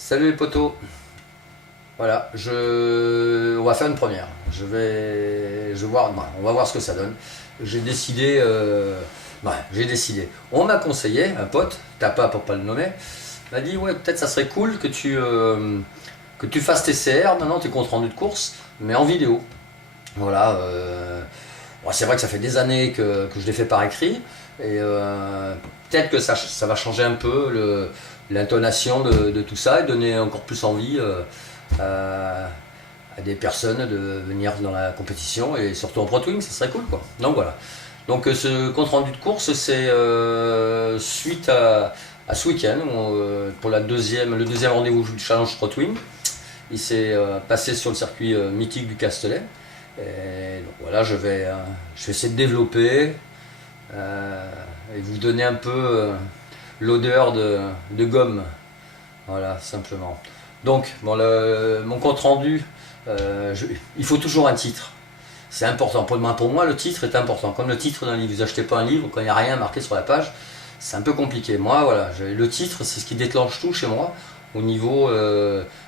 Salut les potos. Voilà, on va faire une première. On va voir ce que ça donne. J'ai décidé, On m'a conseillé, un pote, Tapa pour pas le nommer, m'a dit ouais, peut-être ça serait cool que tu fasses tes CR maintenant, tes comptes rendus de course, mais en vidéo. Voilà. Bon, c'est vrai que ça fait des années que je l'ai fait par écrit, et peut-être que ça va changer un peu l'intonation de tout ça et donner encore plus envie à des personnes de venir dans la compétition et surtout en Pro Twing, ça serait cool quoi. Donc voilà. Donc ce compte rendu de course, c'est suite à ce week-end pour le deuxième rendez-vous du Challenge Pro Twing. Il s'est passé sur le circuit mythique du Castellet. Et donc voilà, je vais essayer de développer et vous donner un peu l'odeur de gomme. Voilà, simplement. Donc, bon, mon compte rendu, il faut toujours un titre. C'est important. Pour moi, le titre est important. Comme le titre d'un livre, vous achetez pas un livre quand il n'y a rien marqué sur la page, c'est un peu compliqué. Moi, voilà, le titre, c'est ce qui déclenche tout chez moi, au niveau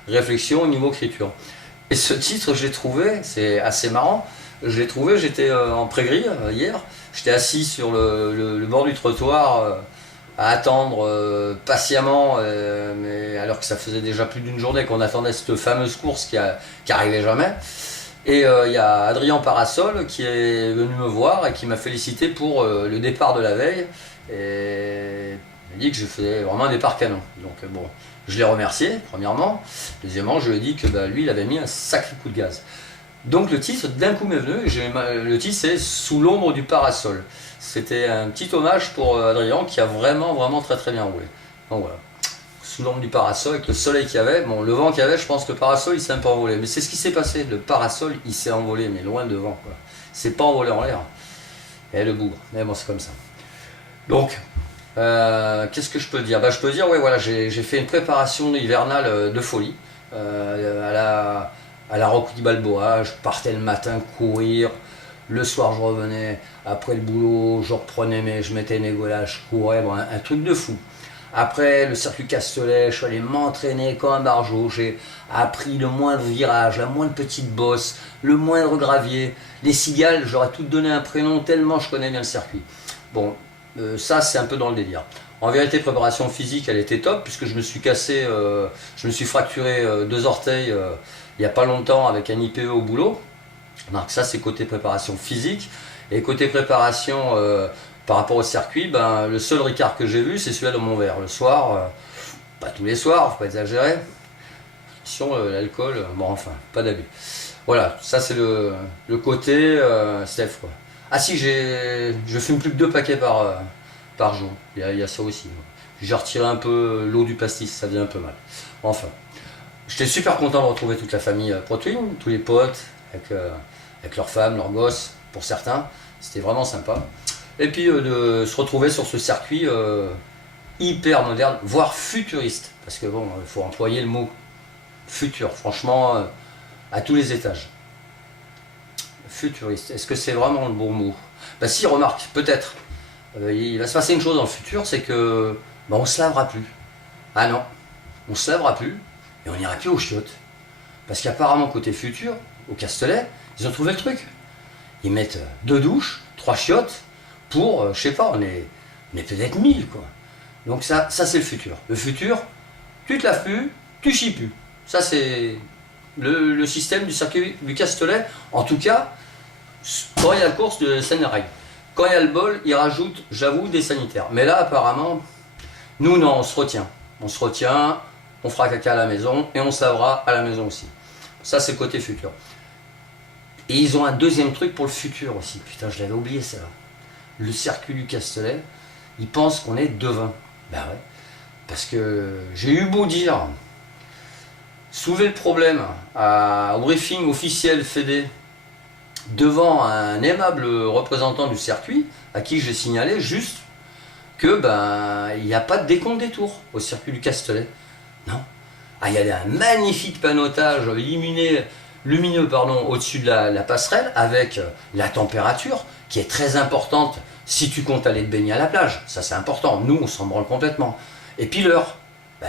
réflexion, au niveau écriture. Et ce titre, je l'ai trouvé, c'est assez marrant, je l'ai trouvé, j'étais en pré-grille hier, j'étais assis sur le bord du trottoir à attendre patiemment, mais alors que ça faisait déjà plus d'une journée qu'on attendait cette fameuse course qui arrivait jamais. Et il y a Adrien Parasol qui est venu me voir et qui m'a félicité pour le départ de la veille. Et il m'a dit que je faisais vraiment un départ canon. Donc bon, je l'ai remercié, premièrement. Deuxièmement, je lui ai dit que lui, il avait mis un sacré coup de gaz. Donc le titre, d'un coup m'est venu, le titre c'est Sous l'ombre du parasol. C'était un petit hommage pour Adrien qui a vraiment très très bien roulé. Donc voilà, sous l'ombre du parasol avec le soleil qu'il y avait, bon le vent qu'il y avait, je pense que le parasol il s'est un peu envolé. Mais c'est ce qui s'est passé, le parasol il s'est envolé, mais loin devant quoi. C'est pas envolé en l'air. Et le bougre, mais bon c'est comme ça. Donc, qu'est-ce que je peux dire? Je peux dire, ouais, voilà, j'ai fait une préparation hivernale de folie à la Rocky Balboa. Je partais le matin courir, le soir je revenais après le boulot, je mettais mes golas, je courais, bon, un truc de fou. Après le circuit Castellet, je suis allé m'entraîner comme un barjot, j'ai appris le moindre virage, la moindre petite bosse, le moindre gravier. Les cigales, j'aurais tout donné un prénom tellement je connais bien le circuit. Bon, ça c'est un peu dans le délire. En vérité, préparation physique, elle était top puisque je me suis fracturé 2 orteils il n'y a pas longtemps avec un IPE au boulot. Donc ça c'est côté préparation physique. Et côté préparation par rapport au circuit, le seul Ricard que j'ai vu c'est celui-là dans mon verre. Le soir, pas tous les soirs, faut pas exagérer. Attention, l'alcool, bon enfin, pas d'abus. Voilà, ça c'est le côté Steph quoi. Ah si, je fume plus que 2 paquets par jour, il y a ça aussi. J'ai retiré un peu l'eau du pastis, ça devient un peu mal. Enfin, j'étais super content de retrouver toute la famille Pro Twing, tous les potes, avec leurs femmes, leurs gosses, pour certains. C'était vraiment sympa. Et puis de se retrouver sur ce circuit hyper moderne, voire futuriste. Parce que bon, il faut employer le mot futur, franchement, à tous les étages. Futuriste, est-ce que c'est vraiment le bon mot? Si, remarque, peut-être. Il va se passer une chose dans le futur, c'est que on se lavera plus. Ah non, on se lavera plus et on n'ira plus aux chiottes. Parce qu'apparemment, côté futur, au Castellet, ils ont trouvé le truc. Ils mettent 2 douches, 3 chiottes pour, je sais pas, on est peut-être 1000 quoi. Donc ça c'est le futur. Le futur, tu te laves plus, tu chies plus. Ça c'est le système du circuit du Castellet. En tout cas, quand il y a la course de Seine-Règle. Quand il y a le bol, ils rajoutent, j'avoue, des sanitaires. Mais là, apparemment, nous, non, on se retient. On se retient, on fera caca à la maison et on se lavera à la maison aussi. Ça, c'est côté futur. Et ils ont un deuxième truc pour le futur aussi. Putain, je l'avais oublié, ça. Le circuit du Castellet, ils pensent qu'on est devin. Ben ouais. Parce que j'ai eu beau dire, soulever le problème au briefing officiel Fédé, devant un aimable représentant du circuit à qui j'ai signalé juste que il n'y a pas de décompte des tours au circuit du Castellet. Non. Ah, il y a un magnifique panotage lumineux au-dessus de la passerelle avec la température qui est très importante si tu comptes aller te baigner à la plage. Ça c'est important. Nous on s'en branle complètement. Et puis l'heure.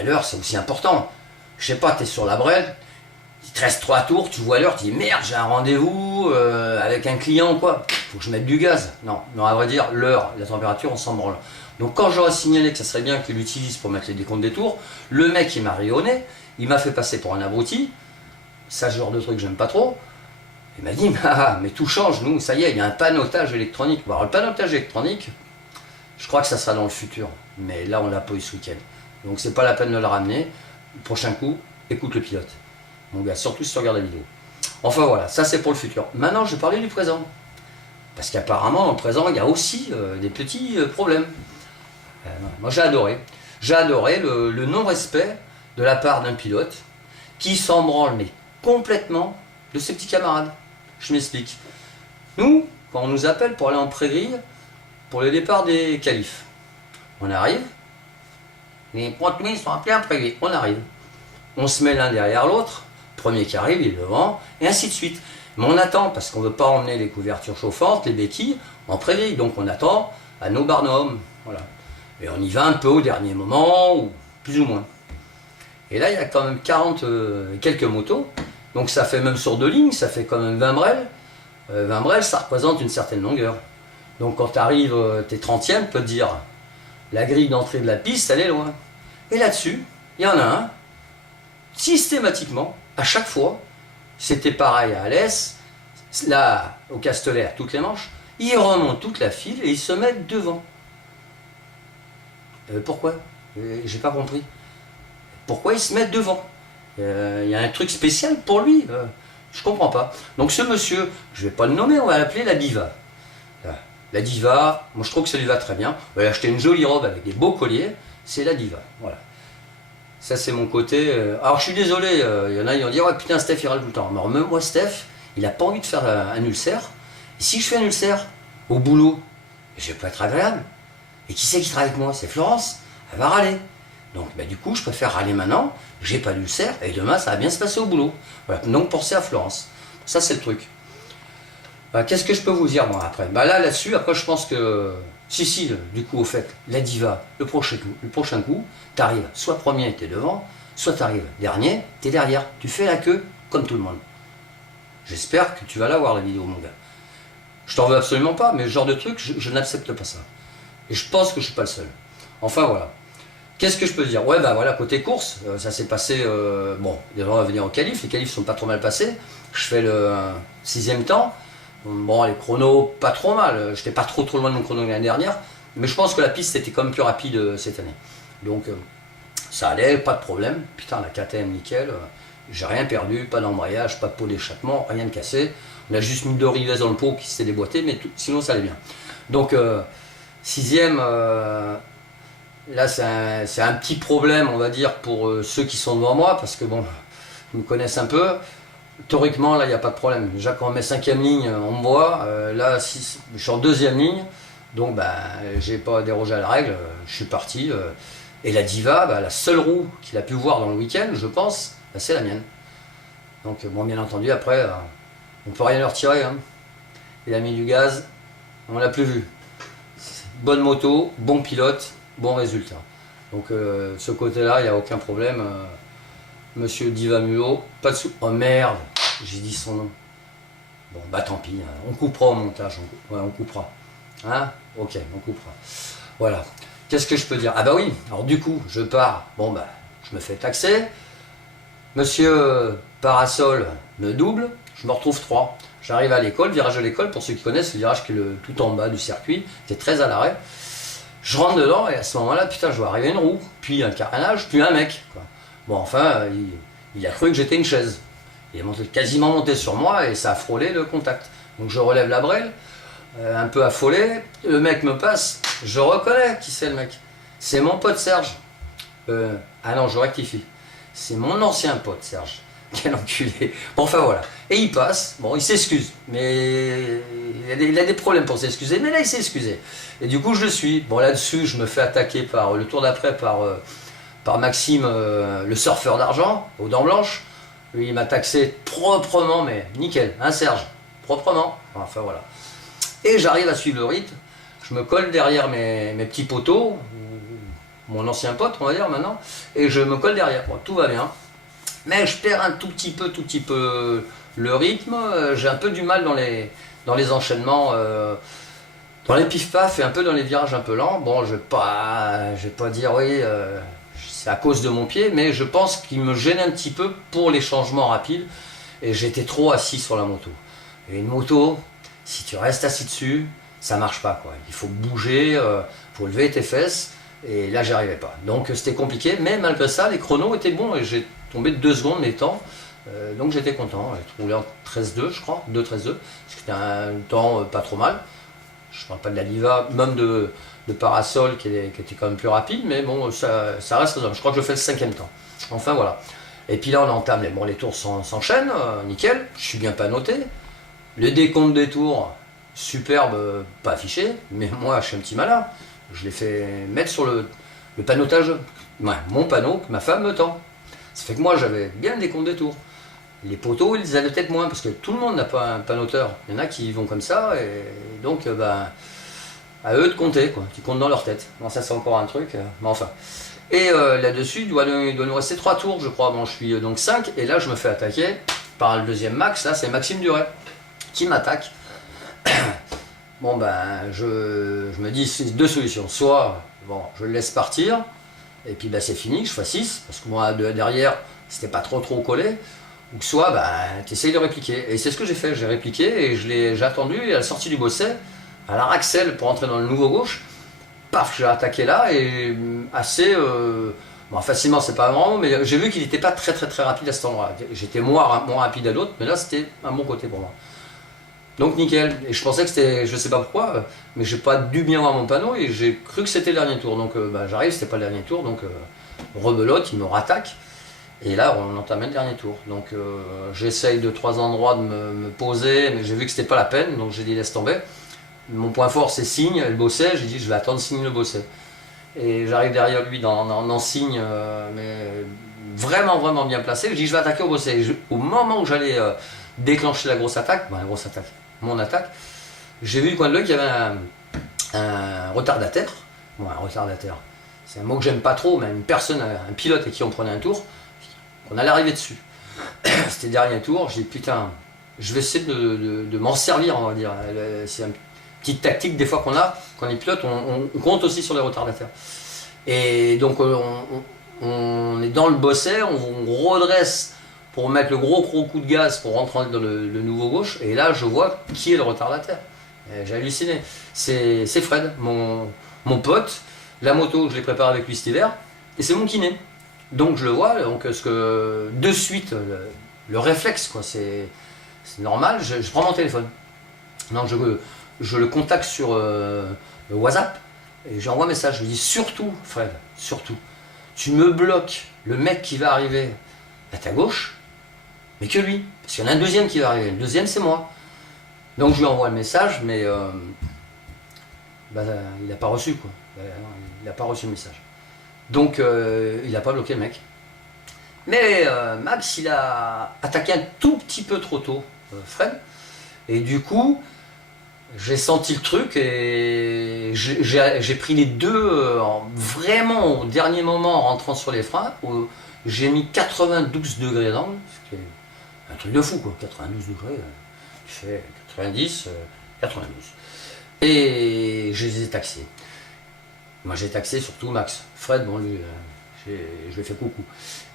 L'heure c'est aussi important. je sais pas, tu es sur la brelle, il te reste 3 tours, tu vois l'heure, tu dis merde, j'ai un rendez-vous avec un client ou quoi, faut que je mette du gaz. Non, à vrai dire, l'heure, la température, on s'en branle. Donc quand j'aurais signalé que ça serait bien qu'il l'utilise pour mettre les décomptes des tours, le mec il m'a rayonné, il m'a fait passer pour un abruti, ça ce genre de truc j'aime pas trop. Il m'a dit mais tout change, nous, ça y est, il y a un panotage électronique. Bon, alors, le panotage électronique, je crois que ça sera dans le futur, mais là on l'a pas eu ce week-end. Donc c'est pas la peine de le ramener. Le prochain coup, écoute le pilote. Mon gars, surtout si tu regardes la vidéo. Enfin voilà, ça c'est pour le futur. Maintenant je vais parler du présent. Parce qu'apparemment dans le présent il y a aussi des petits problèmes. Moi j'ai adoré. J'ai adoré le non-respect de la part d'un pilote qui s'en branle mais complètement de ses petits camarades. Je m'explique. Nous, quand on nous appelle pour aller en pré-grille, pour le départ des qualifs, on arrive, les pointouins sont appelés en pré-grille, on arrive. On se met l'un derrière l'autre, premier qui arrive, il est devant, et ainsi de suite. Mais on attend, parce qu'on ne veut pas emmener les couvertures chauffantes, les béquilles, en pré-grille. Donc on attend à nos barnums. Voilà. Et on y va un peu au dernier moment, ou plus ou moins. Et là, il y a quand même 40 quelques motos. Donc ça fait même sur 2 lignes, ça fait quand même 20 brels. 20 brels, ça représente une certaine longueur. Donc quand tu arrives, t'es 30e, peut te dire, la grille d'entrée de la piste, elle est loin. Et là-dessus, il y en a un, systématiquement, à chaque fois, c'était pareil à Alès, là, au Casteller, toutes les manches, ils remontent toute la file et ils se mettent devant. Pourquoi? J'ai pas compris. Pourquoi ils se mettent devant? Il y a un truc spécial pour lui, je comprends pas. Donc ce monsieur, je vais pas le nommer, on va l'appeler la diva. La diva, moi je trouve que ça lui va très bien. On va acheter une jolie robe avec des beaux colliers, c'est la diva. Voilà. Ça c'est mon côté. Alors je suis désolé, il y en a qui vont dire ouais putain Steph il râle tout le temps. Alors même moi Steph, il a pas envie de faire un ulcère. Et si je fais un ulcère au boulot, je vais pas être agréable. Et qui c'est qui travaille avec moi? C'est Florence. Elle va râler. Donc du coup je préfère râler maintenant, j'ai pas d'ulcère et demain ça va bien se passer au boulot. Voilà. Donc pensez à Florence. Ça c'est le truc. Qu'est-ce que je peux vous dire moi après? Là-dessus, après je pense que si, du coup au fait, la diva, le prochain coup, t'arrives soit premier, t'es devant, soit t'arrives dernier, t'es derrière. Tu fais la queue comme tout le monde. J'espère que tu vas la voir la vidéo mon gars. Je t'en veux absolument pas, mais ce genre de truc, je n'accepte pas ça. Et je pense que je suis pas le seul. Enfin voilà. Qu'est-ce que je peux dire? Ouais voilà, côté course, ça s'est passé, bon, on va venir au qualif, les qualifs sont pas trop mal passés. Je fais le 6e temps. Bon, les chronos, pas trop mal. J'étais pas trop loin de mon chrono l'année dernière. Mais je pense que la piste était quand même plus rapide cette année. Donc, ça allait, pas de problème. Putain, la KTM, nickel. J'ai rien perdu, pas d'embrayage, pas de pot d'échappement, rien de cassé. On a juste mis 2 rivets dans le pot qui s'était déboîté, mais sinon ça allait bien. Donc, 6e, là c'est un petit problème, on va dire, pour ceux qui sont devant moi, parce que bon, ils me connaissent un peu. Théoriquement, là, il n'y a pas de problème. Déjà, quand on met 5e ligne, on me voit. Là, je suis en 2e ligne. Donc, j'ai pas dérogé à la règle. Je suis parti. Et la diva, la seule roue qu'il a pu voir dans le week-end, je pense, c'est la mienne. Donc, bon, bien entendu, après, on peut rien leur retirer. Hein. Il a mis du gaz. On l'a plus vu. Bonne moto, bon pilote, bon résultat. Donc, ce côté-là, il n'y a aucun problème. Monsieur Diva Mulot, pas de sous. Oh merde, j'ai dit son nom. Bon, tant pis, hein. On coupera au montage. On coupera. Hein? Ok, on coupera. Voilà. Qu'est-ce que je peux dire? Ah oui, alors du coup, je pars. Bon, je me fais taxer. Monsieur Parasol me double. Je me retrouve 3. J'arrive à l'école, virage de l'école. Pour ceux qui connaissent, le virage qui est tout en bas du circuit, qui est très à l'arrêt. Je rentre dedans et à ce moment-là, putain, je vois arriver une roue, puis un carénage, puis un mec, quoi. Bon, enfin, il a cru que j'étais une chaise. Il est quasiment monté sur moi et ça a frôlé le contact. Donc je relève la brelle, un peu affolé, le mec me passe, je reconnais qui c'est le mec. C'est mon pote Serge. Ah non, je rectifie. C'est mon ancien pote Serge. Quel enculé. Bon, enfin voilà. Et il passe, bon, il s'excuse, mais il a des problèmes pour s'excuser, mais là il s'est excusé. Et du coup je le suis. Bon, là-dessus, je me fais attaquer par le tour d'après par Maxime, le surfeur d'argent, aux dents blanches. Lui, il m'a taxé proprement, mais nickel, hein Serge, proprement. Enfin voilà. Et j'arrive à suivre le rythme. Je me colle derrière mes petits poteaux, mon ancien pote, on va dire maintenant, et je me colle derrière. Bon, tout va bien. Mais je perds un tout petit peu le rythme. J'ai un peu du mal dans les enchaînements, dans les pif-paf et un peu dans les virages un peu lents. Bon, je vais pas dire oui, c'est à cause de mon pied, mais je pense qu'il me gêne un petit peu pour les changements rapides. Et j'étais trop assis sur la moto. Et une moto, si tu restes assis dessus, ça marche pas, quoi. Il faut bouger, faut lever tes fesses. Et là, j'y arrivais pas. Donc c'était compliqué, mais malgré ça, les chronos étaient bons et j'ai tombé de 2 secondes les temps. Donc j'étais content. J'ai roulé en 13-2, je crois, 2-13-2, parce que c'était un temps pas trop mal. Je ne parle pas de la Liva, même de Parasol qui était quand même plus rapide, mais bon, ça reste raisonnable. Je crois que je fais le 5e temps. Enfin voilà. Et puis là, on entame, les tours s'enchaînent, nickel, je suis bien pas noté. Le décompte des tours, superbe, pas affiché, mais moi, je suis un petit malin. Je l'ai fait mettre sur le panotage, ouais, mon panneau que ma femme me tend. Ça fait que moi, j'avais bien le décompte des tours. Les poteaux, ils avaient peut-être moins, parce que tout le monde n'a pas un panoteur. Il y en a qui vont comme ça, et donc, à eux de compter, quoi, qui comptent dans leur tête. Bon, ça, c'est encore un truc, mais enfin. Et là-dessus, il doit nous rester 3 tours, je crois. Bon, je suis donc 5, et là, je me fais attaquer par le deuxième Max. Là, c'est Maxime Duret qui m'attaque. Bon, je me dis, c'est 2 solutions. Soit, bon, je le laisse partir, et puis c'est fini, je fais 6, parce que moi, derrière, c'était pas trop collé. Ou soit, tu essayes de répliquer. Et c'est ce que j'ai fait. J'ai répliqué, et j'ai attendu, et à la sortie du bosset, à la Raxel pour entrer dans le nouveau gauche, paf, j'ai attaqué là, et assez facilement, c'est pas vraiment, mais j'ai vu qu'il n'était pas très rapide à cet endroit. J'étais moins rapide à l'autre, mais là c'était un bon côté pour moi. Donc nickel. Et je pensais que c'était, je sais pas pourquoi, mais j'ai pas dû bien voir mon panneau et j'ai cru que c'était le dernier tour. Donc j'arrive, c'était pas le dernier tour, donc rebelote, il me rattaque. Et là, on entamait le dernier tour. Donc j'essaye de 3 endroits de me poser, mais j'ai vu que c'était pas la peine, donc j'ai dit laisse tomber. Mon point fort c'est signe, le bosset, j'ai dit je vais attendre signe le bosset. Et j'arrive derrière lui dans signe, mais vraiment bien placé. Je dis je vais attaquer au bosset. Au moment où j'allais déclencher la grosse attaque, mon attaque, j'ai vu du coin de l'œil qu'il y avait un retardataire. Bon, un retardataire, c'est un mot que j'aime pas trop, mais une personne, un pilote à qui on prenait un tour, on allait arriver dessus. C'était le dernier tour, j'ai dit putain, je vais essayer de m'en servir, on va dire. C'est une petite tactique des fois qu'on a, quand on est pilote, on compte aussi sur les retardataires. Et donc on est dans le bosset, on redresse pour mettre le gros coup de gaz pour rentrer dans le nouveau gauche, et là je vois qui est le retardataire. J'ai halluciné. C'est Fred, mon pote. La moto, je l'ai préparée avec lui cet hiver, et c'est mon kiné. Donc je le vois, donc de suite, le réflexe, quoi, c'est normal, je prends mon téléphone. Donc je le contacte sur le WhatsApp, et j'envoie un message, je lui dis surtout, Fred, surtout, tu me bloques le mec qui va arriver à ta gauche, mais que lui, parce qu'il y en a un deuxième qui va arriver, le deuxième c'est moi. Donc je lui envoie le message, mais il n'a pas reçu, quoi. Il n'a pas reçu le message. Donc il n'a pas bloqué le mec. Mais Max, il a attaqué un tout petit peu trop tôt Fred. Et du coup, j'ai senti le truc et j'ai pris les deux vraiment au dernier moment en rentrant sur les freins. Où j'ai mis 92 degrés d'angle, ce qui est un truc de fou, quoi. 92 degrés, tu fais 90, 92. Et je les ai taxés. Moi j'ai taxé surtout Max. Fred, bon lui, je lui ai fait coucou.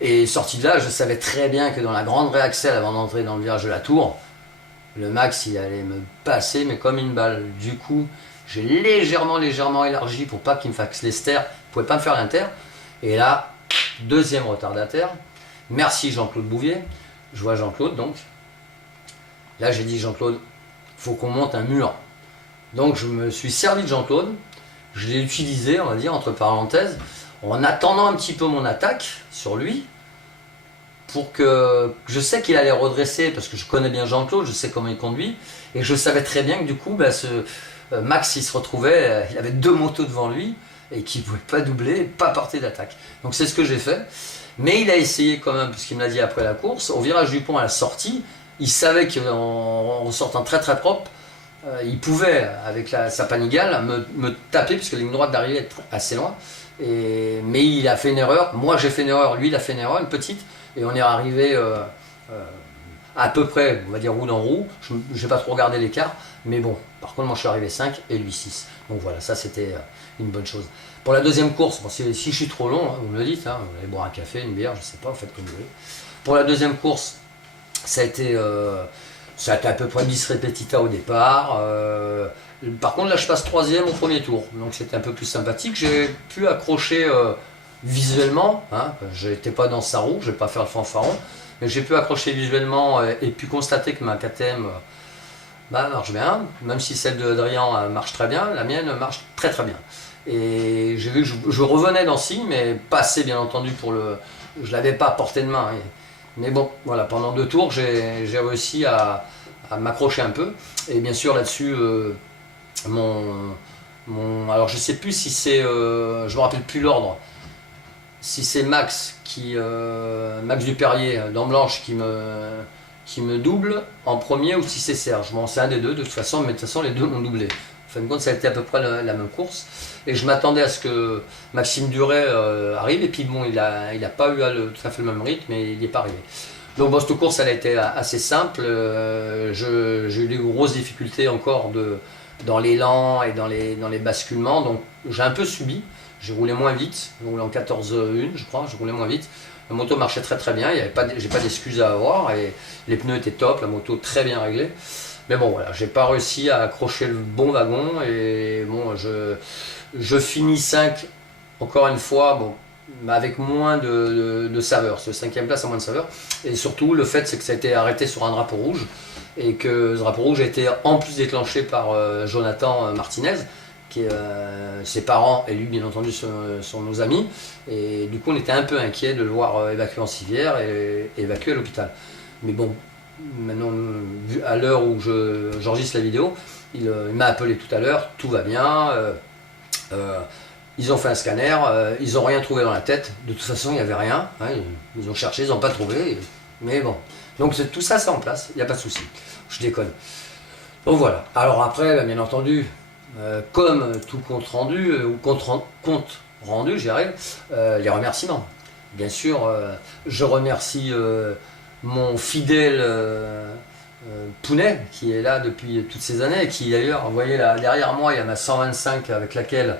Et sorti de là, je savais très bien que dans la grande réaxel avant d'entrer dans le virage de la tour, le Max il allait me passer mais comme une balle. Du coup, j'ai légèrement élargi pour pas qu'il me fasse l'ester, il pouvait pas me faire l'inter. Et là, deuxième retardataire. Merci Jean-Claude Bouvier. Je vois Jean-Claude donc. Là j'ai dit Jean-Claude, faut qu'on monte un mur. Donc je me suis servi de Jean-Claude. Je l'ai utilisé, on va dire, entre parenthèses, en attendant un petit peu mon attaque sur lui, pour que je sais qu'il allait redresser, parce que je connais bien Jean-Claude, je sais comment il conduit, et je savais très bien que du coup, Max, il se retrouvait, il avait deux motos devant lui, et qu'il ne pouvait pas doubler, pas porter d'attaque. Donc c'est ce que j'ai fait, mais il a essayé quand même, puisqu'il me l'a dit après la course, au virage du pont à la sortie, il savait qu'en sortant très propre, il pouvait, avec sa Panigale, me taper, puisque la ligne droite d'arrivée est assez loin. Mais il a fait une erreur, moi j'ai fait une erreur, lui il a fait une erreur, une petite, et on est arrivé à peu près, on va dire roue dans roue. Je n'ai pas trop regardé l'écart, mais bon, par contre moi je suis arrivé 5 et lui 6. Donc voilà, ça c'était une bonne chose. Pour la deuxième course, bon, si je suis trop long, hein, vous me le dites, hein, vous allez boire un café, une bière, je sais pas, vous faites comme vous voulez. Pour la deuxième course, ça a été à peu près bis repetita au départ. Par contre là je passe troisième au premier tour, donc c'était un peu plus sympathique. J'ai pu accrocher visuellement, hein, je n'étais pas dans sa roue, je ne vais pas faire le fanfaron, mais j'ai pu accrocher visuellement et puis constater que ma KTM marche bien, même si celle de Adrien marche très bien, la mienne marche très très bien. Et j'ai vu que je revenais d'Ancy, mais pas assez bien entendu pour le... Je l'avais pas à portée de main. Mais bon, voilà, pendant 2 tours, j'ai réussi à m'accrocher un peu. Et bien sûr là-dessus, alors je sais plus si c'est... je me rappelle plus l'ordre. Si c'est Max Duperrier, Dent Blanche, qui me double en premier, ou si c'est Serge. Bon, c'est un des deux, de toute façon, mais de toute façon, les deux m'ont doublé. En fin de compte, ça a été à peu près la même course. Et je m'attendais à ce que Maxime Duret arrive, et puis bon, il a pas eu tout à fait le même rythme, mais il n'y est pas arrivé. Donc bon, cette course, elle a été assez simple. J'ai eu des grosses difficultés encore dans l'élan et dans les basculements, donc j'ai un peu subi. J'ai roulé moins vite, j'ai roulé en 14,1 je crois, j'ai roulé moins vite. La moto marchait très très bien, j'ai pas d'excuses à avoir, et les pneus étaient top, la moto très bien réglée. Mais bon voilà, j'ai pas réussi à accrocher le bon wagon, et bon, je finis 5, encore une fois, bon, mais avec moins de saveur. Ce 5e place a moins de saveur, et surtout le fait c'est que ça a été arrêté sur un drapeau rouge, et que ce drapeau rouge a été en plus déclenché par Jonathan Martinez, qui ses parents et lui bien entendu sont nos amis, et du coup on était un peu inquiet de le voir évacué en civière et évacué à l'hôpital. Mais bon, maintenant à l'heure où j'enregistre la vidéo, il m'a appelé tout à l'heure, tout va bien, ils ont fait un scanner, ils n'ont rien trouvé dans la tête, de toute façon il n'y avait rien, hein, ils ont cherché, ils n'ont pas trouvé, mais bon, donc tout ça c'est en place, il n'y a pas de souci, je déconne. Donc voilà, alors après bien entendu, comme tout compte rendu, ou compte rendu, j'y arrive, les remerciements. Bien sûr, je remercie mon fidèle Pounet, qui est là depuis toutes ces années, et qui d'ailleurs, vous voyez là derrière moi, il y a ma 125 avec laquelle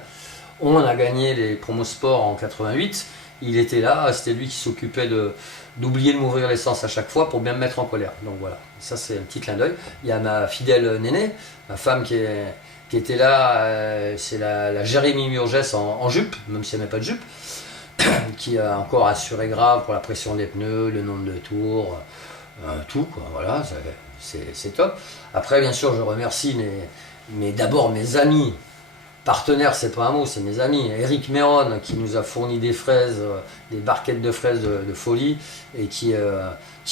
on a gagné les promos sport en 88. Il était là, c'était lui qui s'occupait d'oublier de m'ouvrir l'essence à chaque fois pour bien me mettre en colère. Donc voilà, ça c'est un petit clin d'œil. Il y a ma fidèle Néné, ma femme qui était là, c'est la Jérémy Murgès en jupe, même si elle met pas de jupe, qui a encore assuré grave pour la pression des pneus, le nombre de tours, tout quoi, voilà, c'est top. Après bien sûr je remercie d'abord mes amis, partenaires c'est pas un mot, c'est mes amis, Eric Méron qui nous a fourni des fraises, des barquettes de fraises de folie, et qui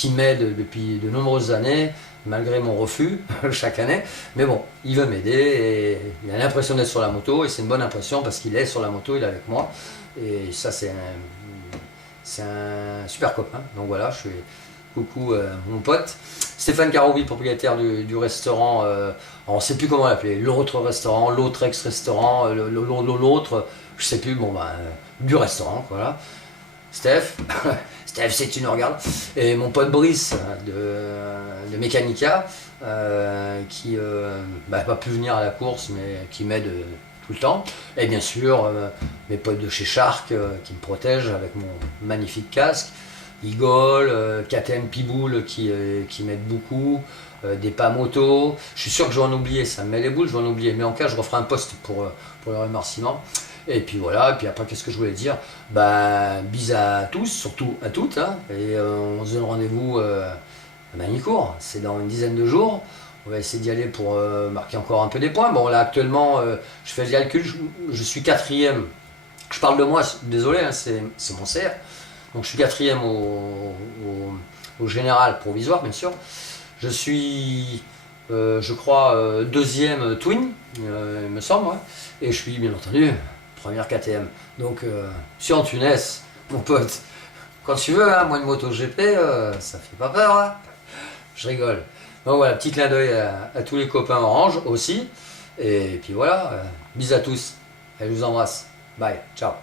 m'aide depuis de nombreuses années, malgré mon refus chaque année, mais bon, il veut m'aider, et il a l'impression d'être sur la moto, et c'est une bonne impression parce qu'il est sur la moto, il est avec moi, et ça c'est un super copain. Donc voilà, je fais coucou mon pote. Stéphane Carobi, propriétaire du restaurant, on ne sait plus comment l'appeler, l'autre restaurant, l'autre ex-restaurant, l'autre, je sais plus, bon ben, du restaurant, voilà. Steph, si tu nous regardes, et mon pote Brice de Mécanica, qui n'a pas pu venir à la course, mais qui m'aide tout le temps, et bien sûr mes potes de chez Shark qui me protègent avec mon magnifique casque, Igol, KTM Piboule qui m'aide beaucoup, des pas moto, je suis sûr que je vais en oublier, ça me met les boules, je vais en oublier, mais en cas je referai un post pour le remerciement. Et puis voilà, et puis après qu'est-ce que je voulais dire, bah bis à tous, surtout à toutes, hein, et on se donne rendez-vous à Magny-Cours, c'est dans une dizaine de jours, on va essayer d'y aller pour marquer encore un peu des points. Bon là actuellement, je fais le calcul, je suis 4e, je parle de moi, désolé, hein, c'est mon CR, donc je suis 4e au général provisoire bien sûr, je suis je crois 2e Twin, il me semble, ouais. Et je suis bien entendu première KTM. Donc sur Antunes, mon pote, quand tu veux, hein, moi une moto GP, ça fait pas peur, hein. Je rigole. Donc voilà, petit clin d'œil à tous les copains orange aussi. Et puis voilà, bisous à tous. Et je vous embrasse. Bye, ciao.